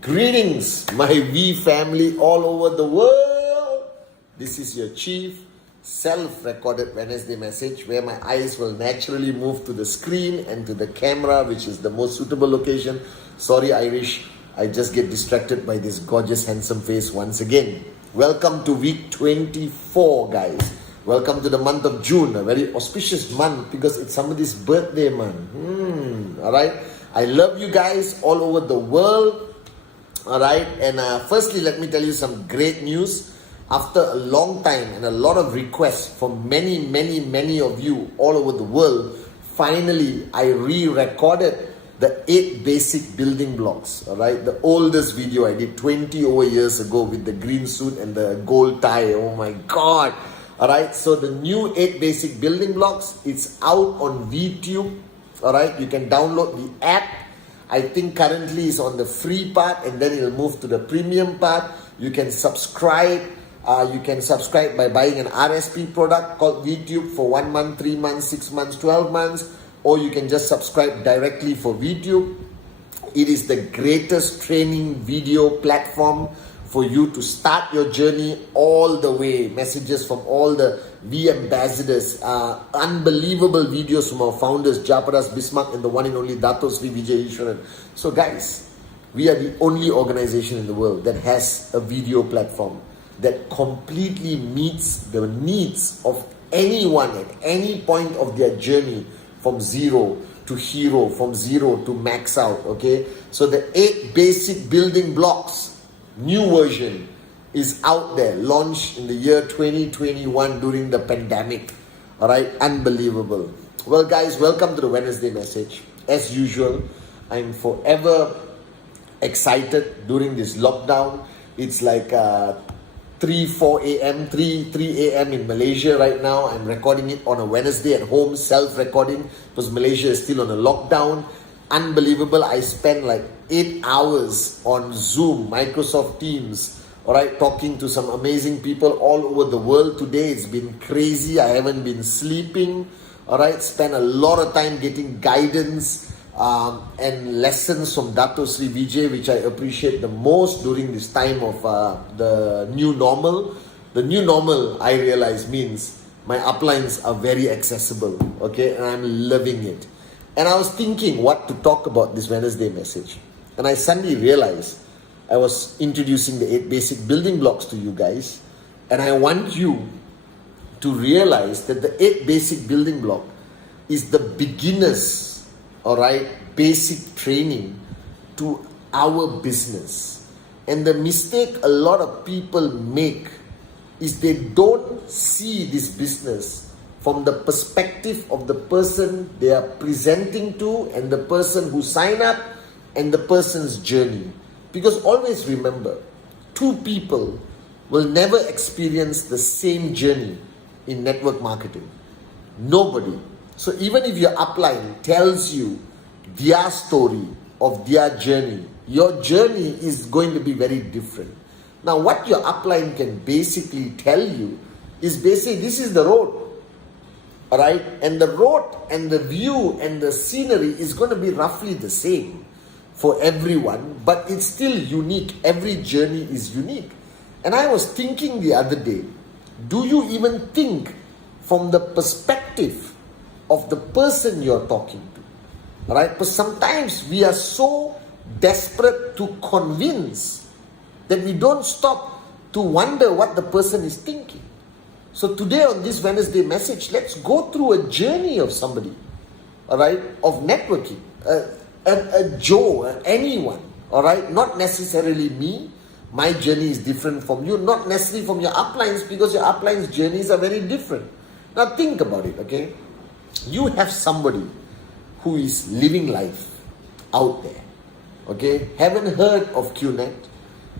Greetings, my V family all over the world. This is your chief self-recorded Wednesday message where my eyes will naturally move to the screen and to the camera, which is the most suitable location. Sorry, Irish, I just get distracted by this gorgeous, handsome face once again. Welcome to week 24, guys. Welcome to the month of June, a very auspicious month because it's somebody's birthday month. Alright, I love you guys all over the world. Alright, and firstly, let me tell you some great news. After a long time and a lot of requests from many of you all over the world, finally I re-recorded the 8 basic building blocks. Alright, the oldest video I did 20 over years ago with the green suit and the gold tie. Oh my god. Alright, so the new 8 basic building blocks, it's out on VTube. Alright, you can download the app. I think currently it's on the free part and then it'll move to the premium part. You can subscribe. You can subscribe by buying an RSP product called VTube for 1 month, 3 months, 6 months, 12 months. Or you can just subscribe directly for VTube. It is the greatest training video platform for you to start your journey all the way. Messages from all the V ambassadors, unbelievable videos from our founders, Japaras, Bismarck, and the one and only Dato Sri Vijay Ishwaran. So guys, we are the only organization in the world that has a video platform that completely meets the needs of anyone at any point of their journey from zero to hero, from zero to max out, okay? So the 8 basic building blocks, new version, is out there, launched in the year 2021 during the pandemic. Alright, unbelievable. Well guys, welcome to the Wednesday message. As usual, I'm forever excited during this lockdown. It's like 3 a.m. in Malaysia right now. I'm recording it on a Wednesday at home, self-recording, because Malaysia is still on a lockdown. Unbelievable. I spent like 8 hours on Zoom, Microsoft Teams, alright, talking to some amazing people all over the world today. It's been crazy. I haven't been sleeping, alright, spent a lot of time getting guidance and lessons from Dato Sri Vijay, which I appreciate the most during this time of the new normal. The new normal, I realize, means my uplines are very accessible, okay, and I'm loving it. And I was thinking what to talk about this Wednesday message. And I suddenly realized I was introducing the 8 basic building blocks to you guys. And I want you to realize that the 8 basic building block is the beginners, alright, basic training to our business. And the mistake a lot of people make is they don't see this business from the perspective of the person they are presenting to and the person who sign up and the person's journey. Because always remember, 2 people will never experience the same journey in network marketing. Nobody. So even if your upline tells you their story of their journey, your journey is going to be very different. Now what your upline can basically tell you is basically this is the road. Alright? And the road and the view and the scenery is going to be roughly the same for everyone, but it's still unique. Every journey is unique. And I was thinking the other day, do you even think from the perspective of the person you're talking to? Alright? Because sometimes we are so desperate to convince that we don't stop to wonder what the person is thinking. So today on this Wednesday message, let's go through a journey of somebody, alright, of networking. A Joe, anyone, alright, not necessarily me. My journey is different from you, not necessarily from your uplines, because your uplines' journeys are very different. Now think about it, okay? you have somebody who is living life out there, okay, haven't heard of Qnet,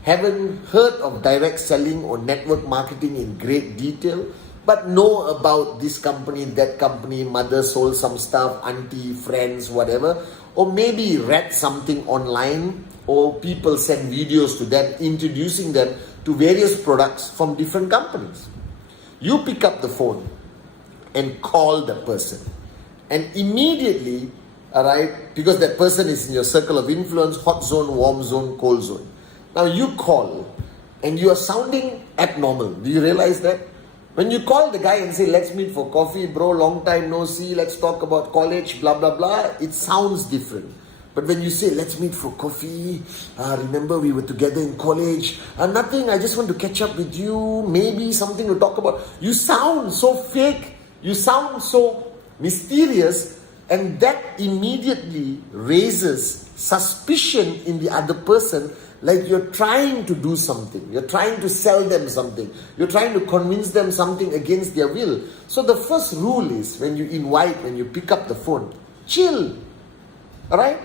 haven't heard of direct selling or network marketing in great detail, but know about this company, that company, mother sold some stuff, auntie, friends, whatever, or maybe read something online, or people send videos to them introducing them to various products from different companies. You pick up the phone and call the person, and immediately, alright, because that person is in your circle of influence, hot zone, warm zone, cold zone. Now you call and you are sounding abnormal. Do you realize that? When you call the guy and say, let's meet for coffee, bro, long time no see, let's talk about college, blah, blah, blah, it sounds different. But when you say, let's meet for coffee, remember we were together in college, nothing, I just want to catch up with you, maybe something to talk about. You sound so fake, you sound so mysterious, and that immediately raises suspicion in the other person, like you're trying to do something, you're trying to sell them something, you're trying to convince them something against their will. So the first rule is, when you pick up the phone, chill, alright?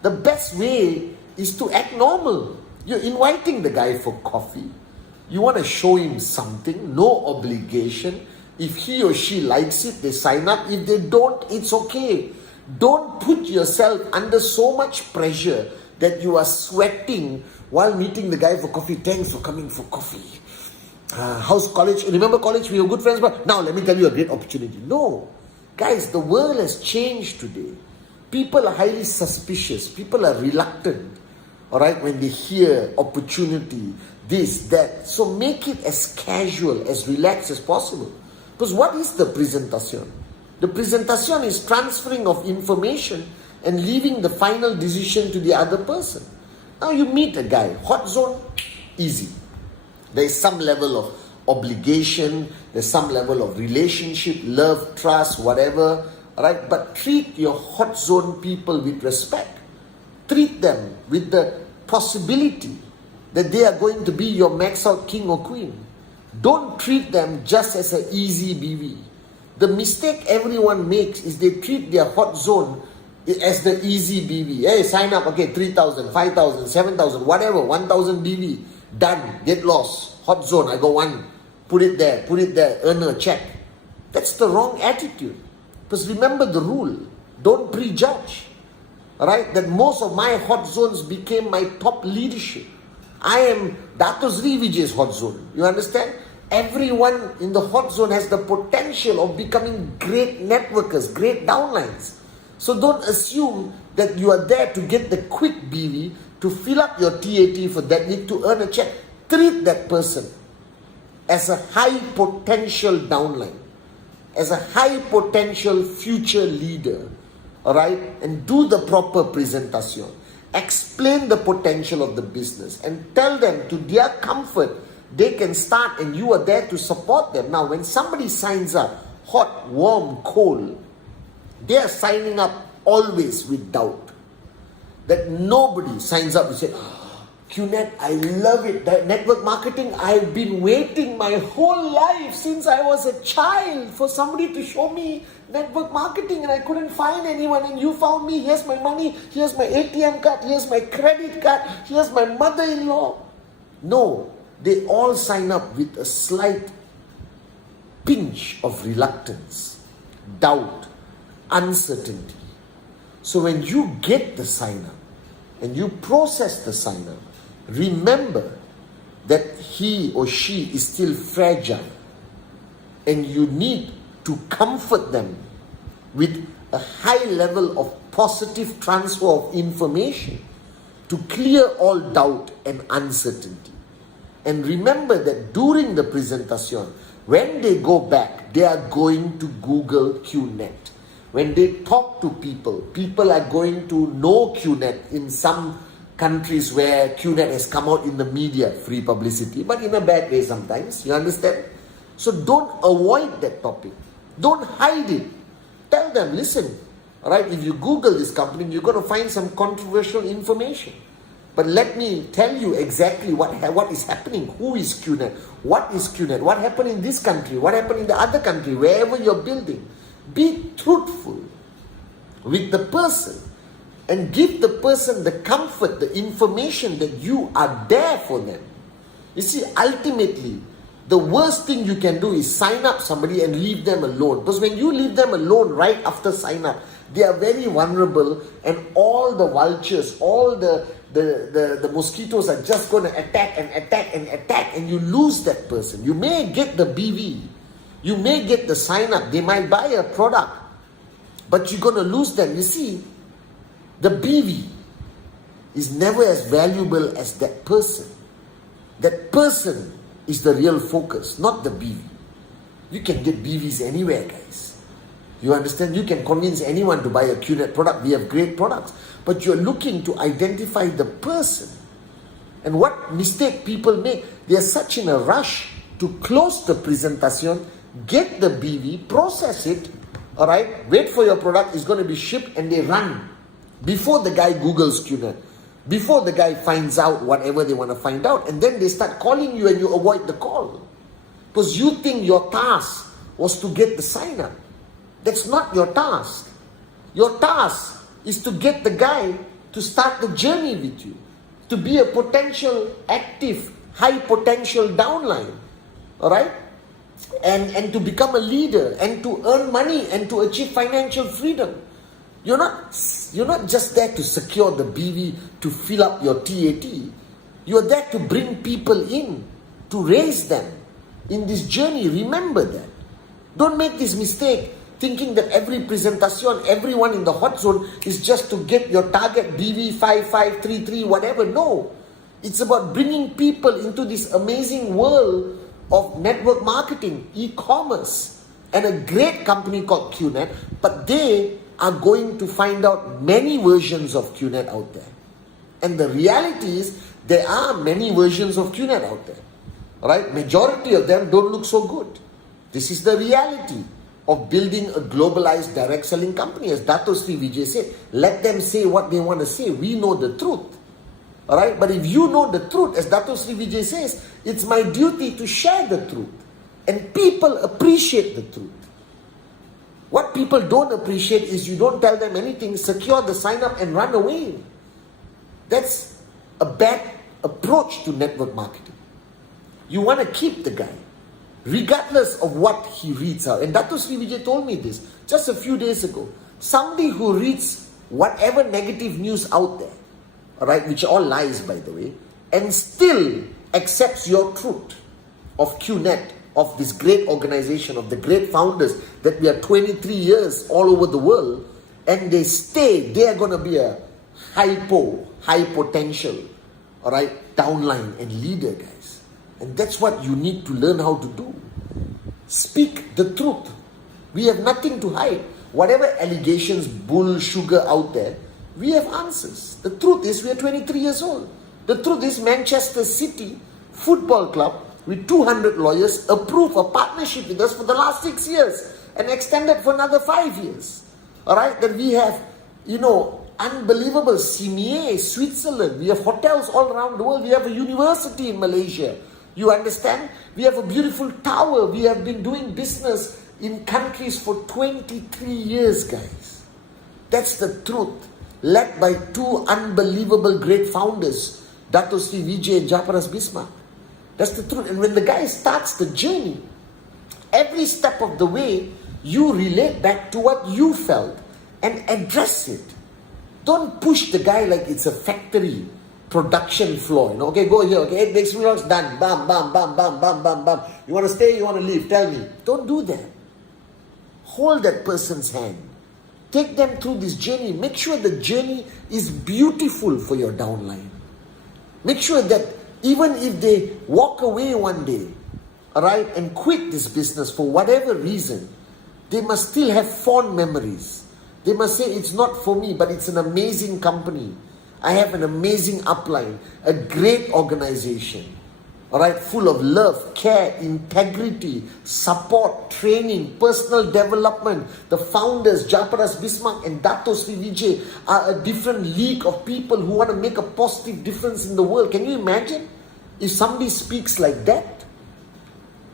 The best way is to act normal. You're inviting the guy for coffee, you want to show him something, no obligation. If he or she likes it, they sign up. If they don't, it's okay. Don't put yourself under so much pressure that you are sweating while meeting the guy for coffee. Thanks for coming for coffee. How's college? Remember college? We were good friends, but now let me tell you a great opportunity. No. Guys, the world has changed today. People are highly suspicious. People are reluctant, all right, when they hear opportunity, this, that. So make it as casual, as relaxed as possible. Because what is the presentation? The presentation is transferring of information and leaving the final decision to the other person. Now you meet a guy, hot zone, easy. There is some level of obligation, there's some level of relationship, love, trust, whatever, right? But treat your hot zone people with respect. Treat them with the possibility that they are going to be your max out king or queen. Don't treat them just as an easy BV. The mistake everyone makes is they treat their hot zone as the easy BV. Hey, sign up, okay, 3,000, 5,000, 7,000, whatever, 1,000 BV. Done, get lost. Hot zone, I go one. Put it there, earn a check. That's the wrong attitude. Because remember the rule, don't prejudge. Alright, that most of my hot zones became my top leadership. I am Dato Sri Vijay's hot zone. You understand? Everyone in the hot zone has the potential of becoming great networkers, great downlines. So don't assume that you are there to get the quick BV, to fill up your TAT for that week, to earn a check. Treat that person as a high potential downline, as a high potential future leader. Alright? And do the proper presentation. Explain the potential of the business and tell them to their comfort they can start, and you are there to support them. Now, when somebody signs up, hot, warm, cold, they are signing up always with doubt. That nobody signs up and say, Qnet, I love it. That network marketing, I've been waiting my whole life since I was a child for somebody to show me network marketing, and I couldn't find anyone, and you found me. Here's my money, here's my ATM card, here's my credit card, here's my mother-in-law. No, they all sign up with a slight pinch of reluctance, doubt, uncertainty. So when you get the sign up and you process the sign up, remember that he or she is still fragile, and you need to comfort them with a high level of positive transfer of information to clear all doubt and uncertainty. And remember that during the presentation, when they go back, they are going to Google Qnet. When they talk to people, people are going to know Qnet. In some countries where Qnet has come out in the media, free publicity, but in a bad way sometimes, you understand? So don't avoid that topic. Don't hide it. Tell them, listen, alright, if you Google this company, you're going to find some controversial information. But let me tell you exactly what is happening. Who is Qnet? What is Qnet? What happened in this country? What happened in the other country? Wherever you're building. Be truthful with the person and give the person the comfort, the information that you are there for them. You see, ultimately, the worst thing you can do is sign up somebody and leave them alone. Because when you leave them alone right after sign up, they are very vulnerable, and all the vultures, all the mosquitoes are just going to attack, and you lose that person. You may get the BV, you may get the sign up, they might buy a product, but you're going to lose them. You see, the BV is never as valuable as that person. That person is the real focus, not the BV. You can get BVs anywhere, guys. You understand? You can convince anyone to buy a Qnet product. We have great products. But you're looking to identify the person. And what mistake people make, they are such in a rush to close the presentation, get the BV, process it, all right, wait for your product, it's going to be shipped, and they run. Before the guy Googles Qnet, before the guy finds out whatever they want to find out, and then they start calling you and you avoid the call. Because you think your task was to get the sign up. That's not your task. Your task is to get the guy to start the journey with you, to be a potential active, high potential downline, all right? And to become a leader, and to earn money, and to achieve financial freedom. You're not just there to secure the BV to fill up your TAT. You're there to bring people in, to raise them in this journey. Remember that. Don't make this mistake thinking that every presentation, everyone in the hot zone is just to get your target BV 5533, whatever. No. It's about bringing people into this amazing world of network marketing, e-commerce, and a great company called Qnet, but they are going to find out many versions of Qnet out there. And the reality is, there are many versions of Qnet out there. Right? Majority of them don't look so good. This is the reality of building a globalized direct selling company. As Dato Sri Vijay said, let them say what they want to say. We know the truth. Alright? But if you know the truth, as Dato Sri Vijay says, it's my duty to share the truth. And people appreciate the truth. What people don't appreciate is you don't tell them anything, secure the sign up and run away. That's a bad approach to network marketing. You want to keep the guy, regardless of what he reads out. And Dato Sri Vijay told me this just a few days ago. Somebody who reads whatever negative news out there, alright, which all lies by the way, and still accepts your truth of Qnet, of this great organization, of the great founders, that we are 23 years all over the world, and they stay, they are going to be a high potential, alright, downline and leader, guys. And that's what you need to learn how to do. Speak the truth. We have nothing to hide. Whatever allegations, bull, sugar out there, we have answers. The truth is we are 23 years old. The truth is Manchester City Football Club with 200 lawyers approved a partnership with us for the last 6 years and extended for another 5 years. Alright, then we have, unbelievable Simier, Switzerland. We have hotels all around the world. We have a university in Malaysia. You understand? We have a beautiful tower. We have been doing business in countries for 23 years, guys. That's the truth. Led by two unbelievable great founders, Dato Sri Vijay and Japaras Bismarck. That's the truth. And when the guy starts the journey, every step of the way, you relate back to what you felt and address it. Don't push the guy like it's a factory production floor. Okay, go here. Okay, 8 next blocks done. Bam, bam, bam, bam, bam, bam, bam. You want to stay? You want to leave? Tell me. Don't do that. Hold that person's hand. Take them through this journey. Make sure the journey is beautiful for your downline. Make sure that even if they walk away one day, alright, and quit this business for whatever reason, they must still have fond memories. They must say, it's not for me, but it's an amazing company. I have an amazing upline, a great organization, alright, full of love, care, integrity, support, training, personal development. The founders, Japaras Bismarck and Dato Sri Vijay, are a different league of people who want to make a positive difference in the world. Can you imagine if somebody speaks like that?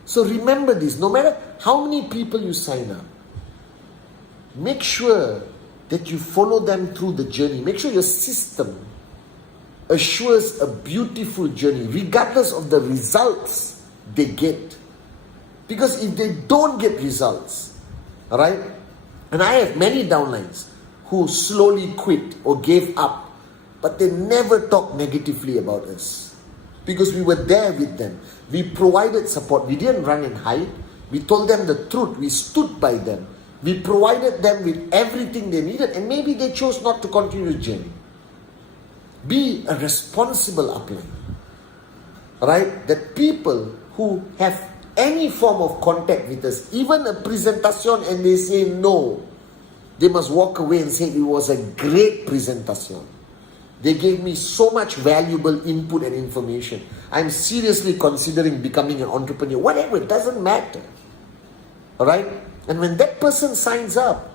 So remember this, no matter how many people you sign up, make sure that you follow them through the journey. Make sure your system assures a beautiful journey, regardless of the results they get. Because if they don't get results, all right, and I have many downlines who slowly quit or gave up, but they never talk negatively about us. Because we were there with them. We provided support. We didn't run and hide. We told them the truth. We stood by them. We provided them with everything they needed, and maybe they chose not to continue the journey. Be a responsible upline. Right? That people who have any form of contact with us, even a presentation, and they say no, they must walk away and say it was a great presentation. They gave me so much valuable input and information. I'm seriously considering becoming an entrepreneur. Whatever, it doesn't matter. Alright? And when that person signs up,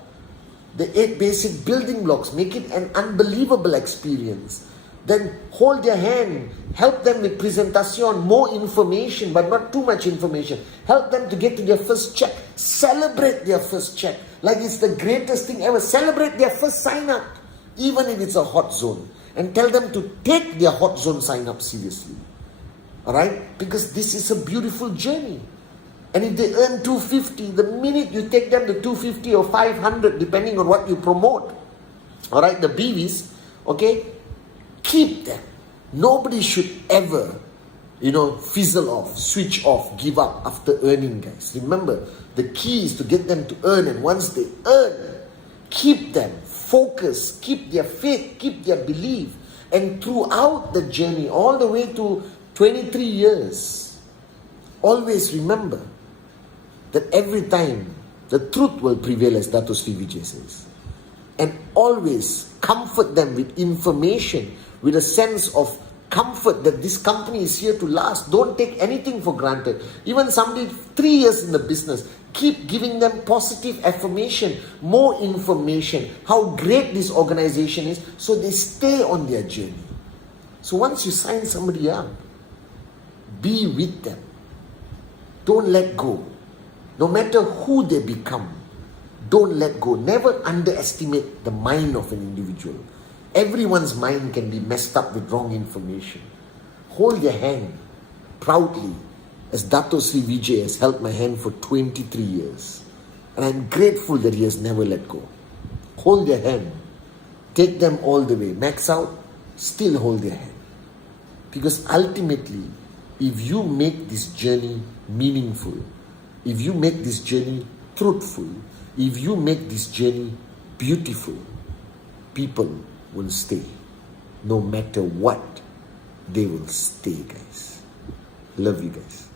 the 8 basic building blocks, make it an unbelievable experience. Then hold their hand, help them with presentation, more information, but not too much information. Help them to get to their first check. Celebrate their first check. Like it's the greatest thing ever. Celebrate their first sign up, even if it's a hot zone. And tell them to take their hot zone sign up seriously. Alright? Because this is a beautiful journey. And if they earn 250, the minute you take them to 250 or 500, depending on what you promote, alright, the BVs, okay, keep them. Nobody should ever, fizzle off, switch off, give up after earning, guys. Remember, the key is to get them to earn, and once they earn, keep them, focus, keep their faith, keep their belief. And throughout the journey, all the way to 23 years, always remember that every time the truth will prevail, as Dato Sri Vijay says. And always comfort them with information, with a sense of comfort that this company is here to last. Don't take anything for granted. Even somebody 3 years in the business, keep giving them positive affirmation, more information, how great this organization is, so they stay on their journey. So once you sign somebody up, be with them. Don't let go. No matter who they become, don't let go. Never underestimate the mind of an individual. Everyone's mind can be messed up with wrong information. Hold your hand proudly, as Dato Sri Vijay has held my hand for 23 years. And I'm grateful that he has never let go. Hold their hand. Take them all the way. Max out, still hold their hand. Because ultimately, if you make this journey meaningful, if you make this journey truthful, if you make this journey beautiful, people will stay. No matter what, they will stay, guys. Love you guys.